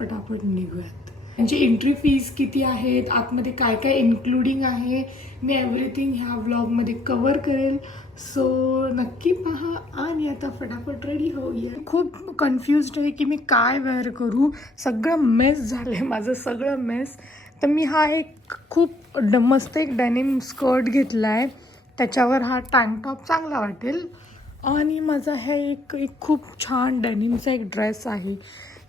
पटापट निघूयात. म्हणजे entry fees किती आहेत, आतमध्ये काय काय इन्क्लुडिंग आहे, मी एव्हरीथिंग ह्या व्लॉगमध्ये कवर करेल. सो नक्की पहा आणि आता फटाफट रेडी होऊया. खूप कन्फ्युज्ड आहे की मी काय वेअर करू. सगळं मेस झालं आहे माझं, सगळं मेस. तर मी हा एक खूप मस्त एक डेनिम स्कर्ट घेतला आहे, त्याच्यावर हा टँक टॉप चांगला वाटेल. आणि माझा हे एक खूप छान डेनिमचा एक ड्रेस आहे.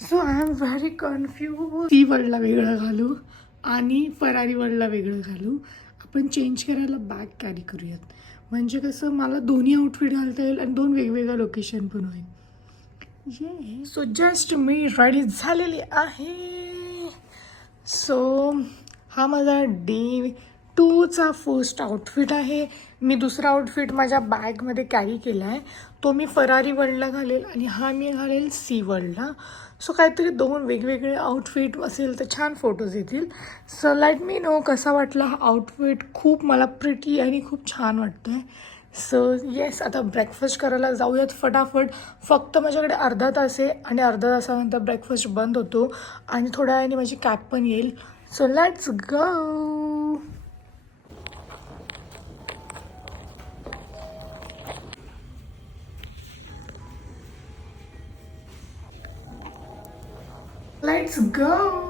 So I am very confuse. Sea वर्ल्डला वेगळं घालू आणि फरारी वर्ल्डला वेगळं घालू. आपण चेंज करायला बॅग कॅरी करूयात, म्हणजे कसं मला दोन्ही आउटफिट घालता येईल आणि दोन वेगवेगळ्या लोकेशन पण होईल. ये सो जस्ट मी रेडी झालेली आहे. सो हा माझा डे 2चा फर्स्ट आउटफिट आहे. मी दुसरा आउटफिट माझ्या बॅगमध्ये कॅरी केला आहे, तो मी फरारी वर्ल्डला घालेल आणि हा मी घालेल सी वर्ल्डला. सो काहीतरी दोन वेगवेगळे आउटफिट असेल तर छान फोटोज येतील. सो लेट मी नो कसा वाटला हा आउटफिट. खूप मला प्रिटी आणि खूप छान वाटतं आहे. सो येस, आता ब्रेकफास्ट करायला जाऊयात फटाफट. फक्त माझ्याकडे अर्धा तास आहे आणि अर्धा तासानंतर ब्रेकफास्ट बंद होतो आणि थोड्या वेळाने माझी कॅब पण येईल. So let's go. Let's go.